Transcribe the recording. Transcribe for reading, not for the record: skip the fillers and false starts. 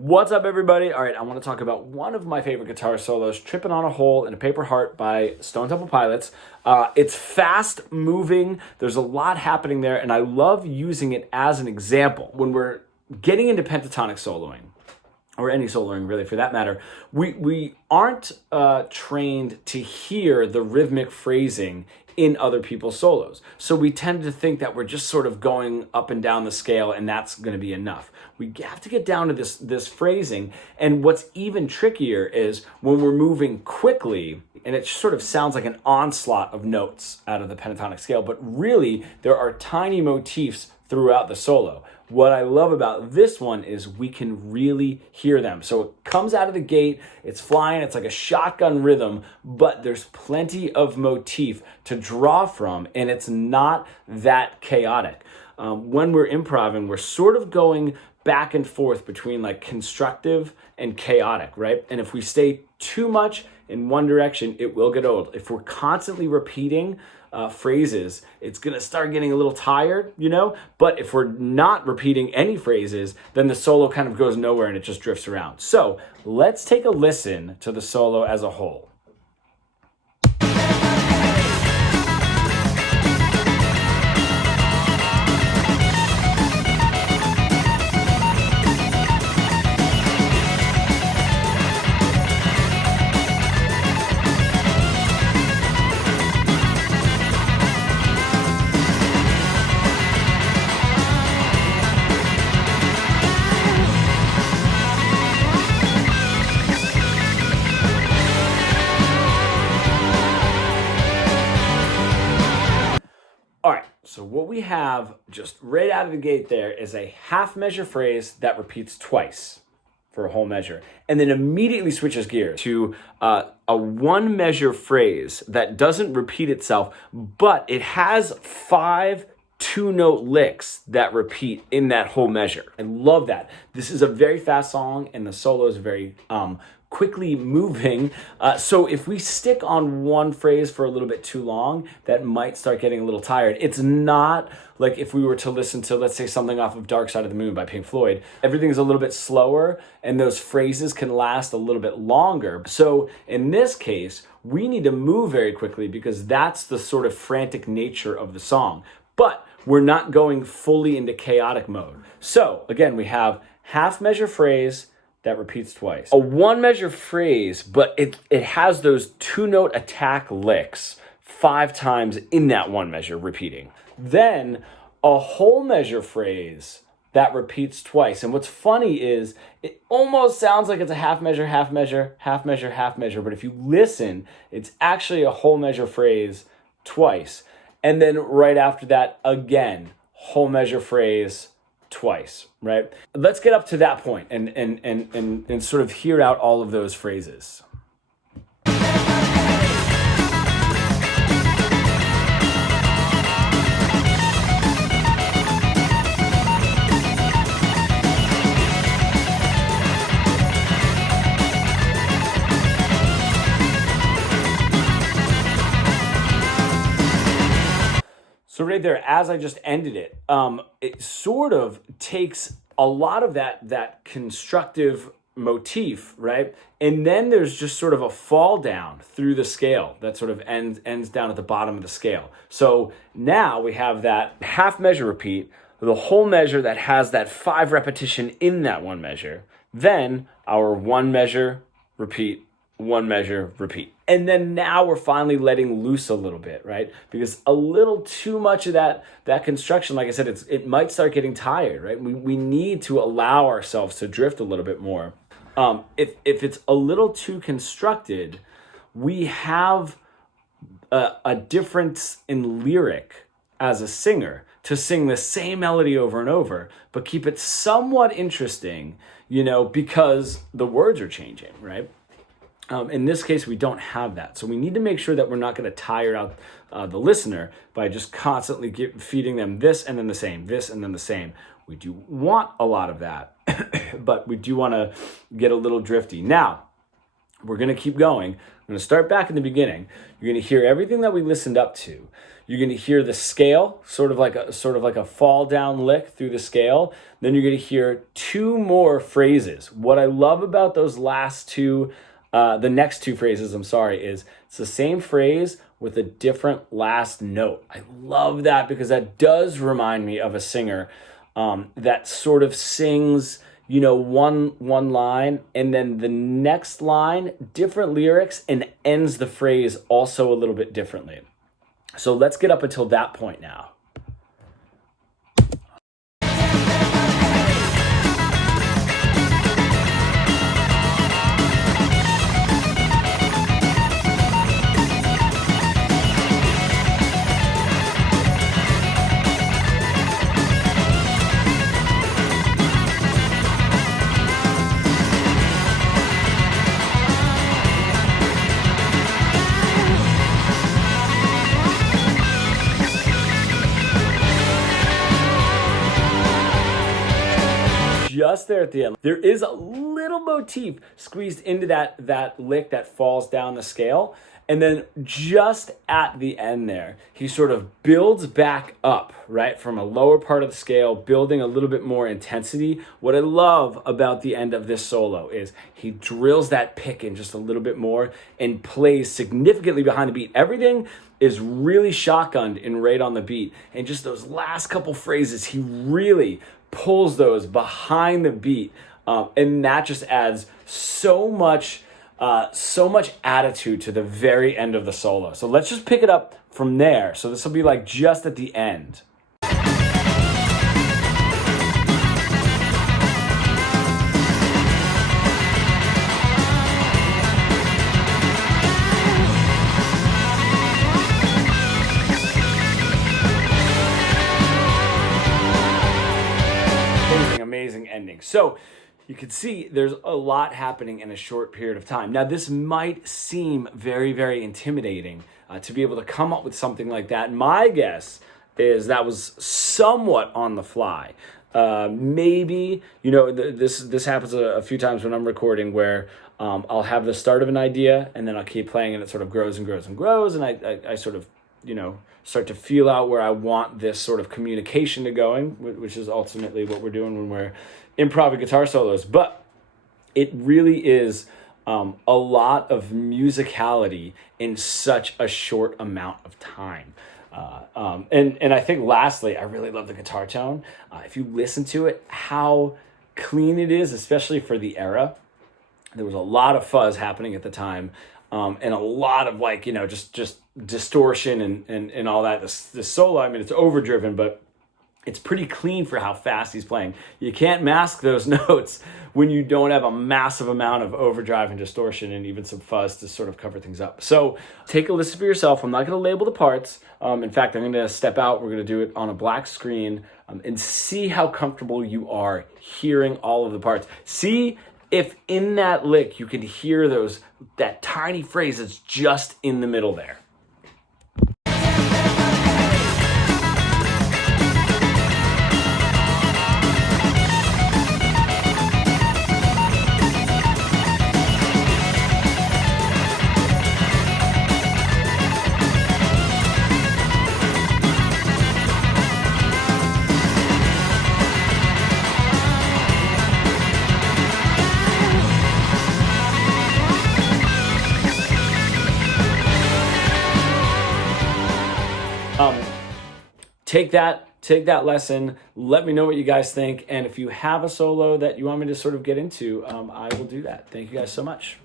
What's up, everybody? All right, I want to talk about one of my favorite guitar solos, Trippin' on a Hole in a Paper Heart by Stone Temple Pilots. It's fast moving. There's a lot happening there, and I love using it as an example. When we're getting into pentatonic soloing, or any soloing really for that matter, we aren't trained to hear the rhythmic phrasing in other people's solos. So we tend to think that we're just sort of going up and down the scale and that's going to be enough. We have to get down to this phrasing. And what's even trickier is when we're moving quickly and it sort of sounds like an onslaught of notes out of the pentatonic scale, but really there are tiny motifs throughout the solo. What I love about this one is we can really hear them. So it comes out of the gate, it's flying, it's like a shotgun rhythm, but there's plenty of motif to draw from, and it's not that chaotic. When we're improvising, we're sort of going back and forth between like constructive and chaotic, right? And if we stay too much in one direction, it will get old. If we're constantly repeating phrases, it's gonna start getting a little tired, but if we're not repeating any phrases, then the solo kind of goes nowhere and it just drifts around. So let's take a listen to the solo as a whole. All right, so what we have just right out of the gate there is a half measure phrase that repeats twice for a whole measure, and then immediately switches gears to a one measure phrase that doesn't repeat itself, but it has 5 2-note licks that repeat in that whole measure. I love that. This is a very fast song, and the solo is very quickly moving. So if we stick on one phrase for a little bit too long, that might start getting a little tired. It's not like if we were to listen to, let's say, something off of Dark Side of the Moon by Pink Floyd. Everything's a little bit slower and those phrases can last a little bit longer. So in this case, we need to move very quickly because that's the sort of frantic nature of the song. But we're not going fully into chaotic mode. So again, we have half measure phrase that repeats twice. A one measure phrase, but it has those 2-note attack licks 5 times in that one measure repeating. Then a whole measure phrase that repeats twice. And what's funny is it almost sounds like it's a half measure, half measure, half measure, half measure. But if you listen, it's actually a whole measure phrase twice. And then right after that, again, whole measure phrase twice, right? Let's get up to that point and sort of hear out all of those phrases. So right there, as I just ended it, it sort of takes a lot of that constructive motif, right? And then there's just sort of a fall down through the scale that sort of ends down at the bottom of the scale. So now we have that half measure repeat, the whole measure that has that 5 repetition in that one measure, then our one measure repeat, one measure repeat. And then now we're finally letting loose a little bit, right? Because a little too much of that construction, like I said, it might start getting tired, right? We need to allow ourselves to drift a little bit more. If it's a little too constructed, we have a difference in lyric as a singer to sing the same melody over and over, but keep it somewhat interesting, because the words are changing, right? In this case, we don't have that. So we need to make sure that we're not going to tire out the listener by just constantly feeding them this and then the same, this and then the same. We do want a lot of that, but we do want to get a little drifty. Now, We're going to keep going. I'm going to start back in the beginning. You're going to hear everything that we listened up to. You're going to hear the scale, sort of like a fall down lick through the scale. Then you're going to hear two more phrases. What I love about those last two, the next two phrases, is it's the same phrase with a different last note. I love that because that does remind me of a singer that sort of sings, one line, and then the next line, different lyrics, and ends the phrase also a little bit differently. So let's get up until that point now. Just there at the end, there is a little motif squeezed into that lick that falls down the scale. And then just at the end there, he sort of builds back up, right? From a lower part of the scale, building a little bit more intensity. What I love about the end of this solo is he drills that pick in just a little bit more and plays significantly behind the beat. Everything is really shotgunned and right on the beat. And just those last couple phrases, he really pulls those behind the beat, and that just adds so much attitude to the very end of the solo. So let's just pick it up from there. So this will be like just at the end. Amazing ending. So you can see there's a lot happening in a short period of time. Now, this might seem very, very intimidating to be able to come up with something like that. My guess is that was somewhat on the fly. Maybe, this happens a few times when I'm recording where I'll have the start of an idea and then I'll keep playing and it sort of grows and grows and grows. And I sort of, start to feel out where I want this sort of communication to going, which is ultimately what we're doing when we're improv guitar solos. But it really is a lot of musicality in such a short amount of time. And I think lastly, I really love the guitar tone. If you listen to it, how clean it is, especially for the era. There was a lot of fuzz happening at the time. And a lot of just distortion and all that. This solo, it's overdriven, but it's pretty clean for how fast he's playing. You can't mask those notes when you don't have a massive amount of overdrive and distortion and even some fuzz to sort of cover things up. So take a listen for yourself. I'm not going to label the parts. In fact, I'm going to step out. We're going to do it on a black screen and see how comfortable you are hearing all of the parts. See if in that lick you can hear that tiny phrase that's just in the middle there. Take that lesson. Let me know what you guys think. And if you have a solo that you want me to sort of get into, I will do that. Thank you guys so much.